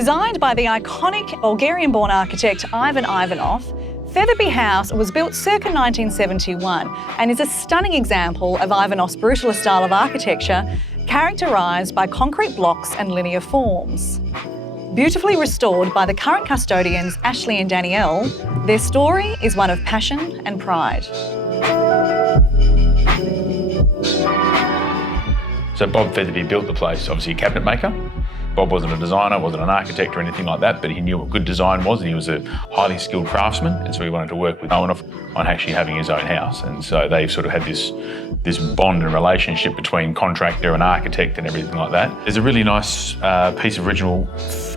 Designed by the iconic Bulgarian-born architect Ivan Iwanoff, Featherby House was built circa 1971 and is a stunning example of Ivanoff's brutalist style of architecture, characterised by concrete blocks and linear forms. Beautifully restored by the current custodians Ashley and Danielle, their story is one of passion and pride. So Bob Featherby built the place, obviously a cabinet maker. Bob wasn't a designer, wasn't an architect or anything like that, but he knew what good design was and he was a highly skilled craftsman, and so he wanted to work with Iwanoff on actually having his own house. And so they sort of had this bond and relationship between contractor and architect and everything like that. There's a really nice piece of original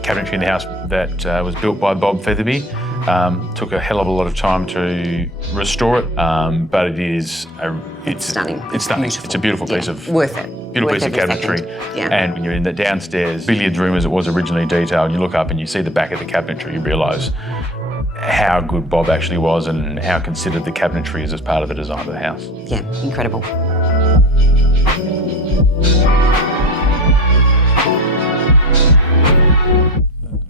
cabinetry in the house that was built by Bob Featherby. Took a hell of a lot of time to restore it, but it's stunning. It's stunning. Beautiful. It's a beautiful piece of worth it. Beautiful piece of cabinetry. Yeah. And when you're in the downstairs billiards room as it was originally detailed, you look up and you see the back of the cabinetry, you realise how good Bob actually was and how considered the cabinetry is as part of the design of the house. Yeah, incredible.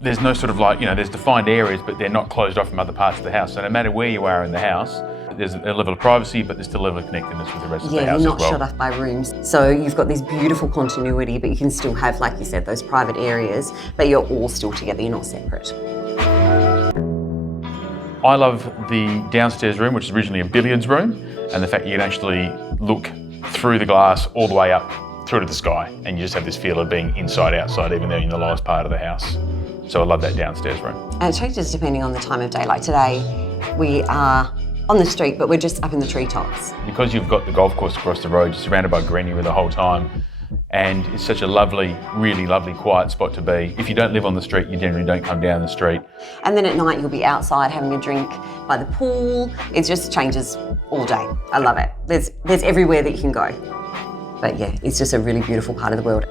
There's no sort of there's defined areas, but they're not closed off from other parts of the house. So no matter where you are in the house, there's a level of privacy, but there's still a level of connectedness with the rest of the house as well. Yeah, you're not shut off by rooms. So you've got this beautiful continuity, but you can still have, like you said, those private areas, but you're all still together, you're not separate. I love the downstairs room, which is originally a billiards room, and the fact you can actually look through the glass all the way up through to the sky, and you just have this feel of being inside, outside, even though you're in the lowest part of the house. So I love that downstairs room. And it changes depending on the time of day. Like today, we are on the street, but we're just up in the treetops. Because you've got the golf course across the road, you're surrounded by greenery the whole time, and it's such a lovely, really lovely, quiet spot to be. If you don't live on the street, you generally don't come down the street. And then at night, you'll be outside having a drink by the pool. It just changes all day. I love it. There's everywhere that you can go. But yeah, it's just a really beautiful part of the world.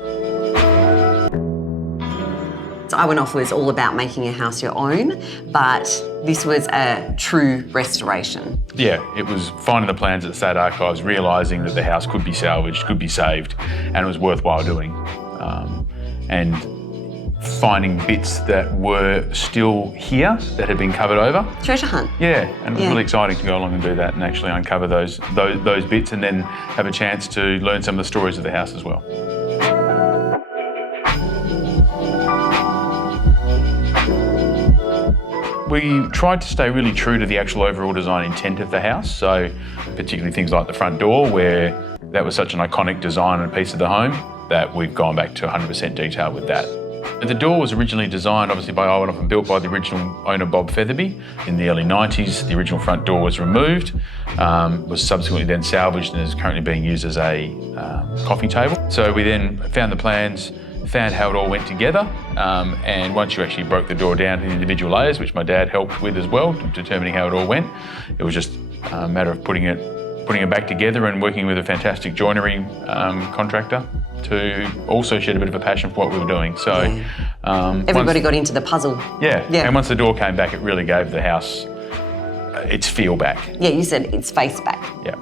Iwanoff was all about making a house your own, but this was a true restoration. Yeah, it was finding the plans at the State Archives, realising that the house could be salvaged, could be saved, and it was worthwhile doing. And finding bits that were still here that had been covered over. Treasure hunt. Yeah, and it was really exciting to go along and do that and actually uncover those bits and then have a chance to learn some of the stories of the house as well. We tried to stay really true to the actual overall design intent of the house, so particularly things like the front door, where that was such an iconic design and piece of the home that we've gone back to 100% detail with that. The door was originally designed obviously by Iwanoff and built by the original owner Bob Featherby. In the early 90s, the original front door was removed, was subsequently then salvaged and is currently being used as a coffee table. So we then found the plans, found how it all went together, and once you actually broke the door down to the individual layers, which my dad helped with as well, determining how it all went, it was just a matter of putting it back together and working with a fantastic joinery contractor to also shed a bit of a passion for what we were doing. So everybody got into the puzzle. Yeah, and once the door came back, it really gave the house its feel back. Yeah, you said its face back. Yeah.